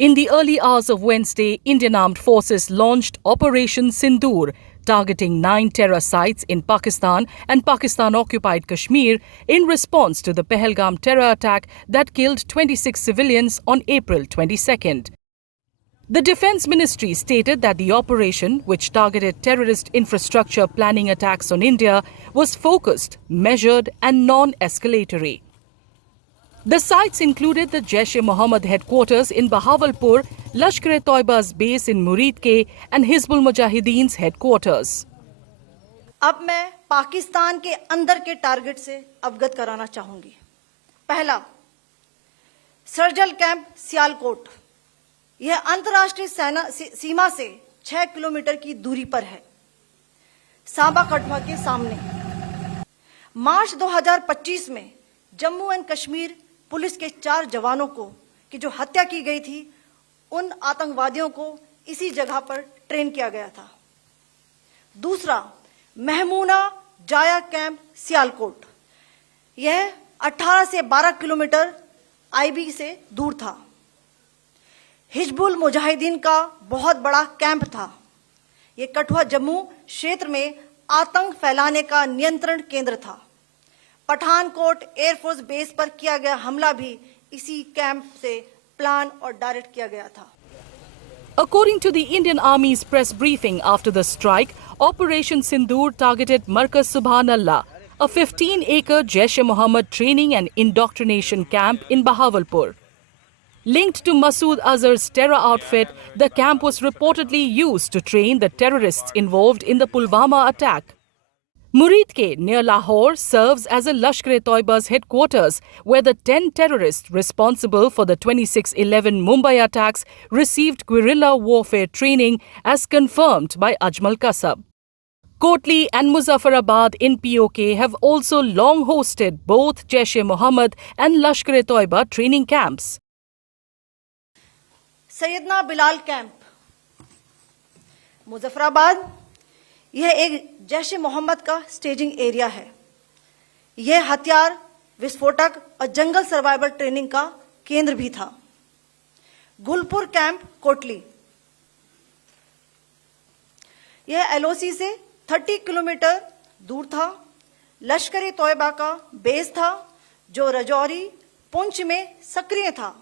In the early hours of Wednesday, Indian Armed Forces launched Operation Sindoor, targeting 9 terror sites in Pakistan and Pakistan-occupied Kashmir in response to the Pahalgam terror attack that killed 26 civilians on April 22nd. The Defence Ministry stated that the operation, which targeted terrorist infrastructure planning attacks on India, was focused, measured and non-escalatory. The sites included the Jaish-e-Mohammed headquarters in Bahawalpur, Lashkar-e-Toiba's base in Muridke and Hizbul Mujahideen's headquarters. अब मैं पाकिस्तान के अंदर के target से अवगत कराना चाहूंगी। पहला, सर्जल कैंप सियालकोट। यह अंतर्राष्ट्रीय सीमा से 6 किलोमीटर की दूरी पर है, सांबा कठवा के सामने। मार्च 2025 में जम्मू एंड कश्मीर पुलिस के 4 जवानों की जो हत्या की गई थी, उन आतंकवादियों को इसी जगह पर ट्रेन किया गया था। दूसरा, महमूना जाया कैंप सियालकोट। यह 18 से 12 किलोमीटर आईबी से दूर था। हिजबुल मुजाहिदीन का बहुत बड़ा कैंप था। यह कठुआ जम्मू क्षेत्र में आतंक फैलाने का नियंत्रण केंद्र था। पठानकोट एयरफोर्स बेस पर किया गया हमला भी इसी कैंप से प्लान और डायरेक्ट किया गया था। According to the Indian Army's press briefing after the strike, Operation Sindoor targeted Markaz Subhanallah, a 15-acre Jaish-e-Mohammed training and indoctrination camp in Bahawalpur. Linked to Masood Azhar's terror outfit, the camp was reportedly used to train the terrorists involved in the Pulwama attack. Muridke, near Lahore, serves as a Lashkar-e-Toiba's headquarters, where the 10 terrorists responsible for the 26/11 Mumbai attacks received guerrilla warfare training, as confirmed by Ajmal Kasab. Kotli and Muzaffarabad in POK have also long hosted both Jaish-e-Mohammed and Lashkar-e-Toiba training camps. Syedna Bilal camp, Muzaffarabad. यह एक जैश ए मोहम्मद का staging area है। यह हथियार, विस्फोटक और जंगल survival training का केंद्र भी था। गुलपुर कैंप कोटली, यह एलओसी से 30 किलोमीटर दूर था। लश्कर-ए-तोयबा का बेस था, जो रजौरी, पुंछ में सक्रिय था।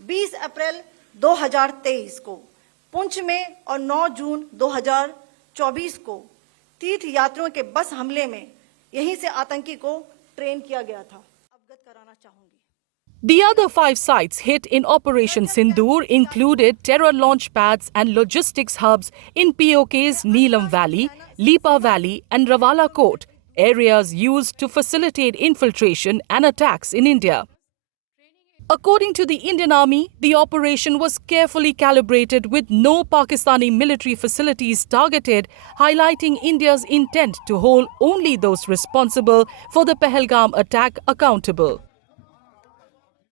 20 अप्रैल 2023 को पुंछ में और 9 जून 2024 को तीर्थ यात्रियों के बस हमले में यहीं से आतंकी को ट्रेन किया गया था। अवगत कराना चाहूंगी। The other 5 sites hit in Operation Sindoor included terror launch pads and logistics hubs in POK's Neelam Valley, Lipa Valley and Rawala Kot, areas used to facilitate infiltration and attacks in India. According to the Indian Army, the operation was carefully calibrated with no Pakistani military facilities targeted, highlighting India's intent to hold only those responsible for the Pahalgam attack accountable.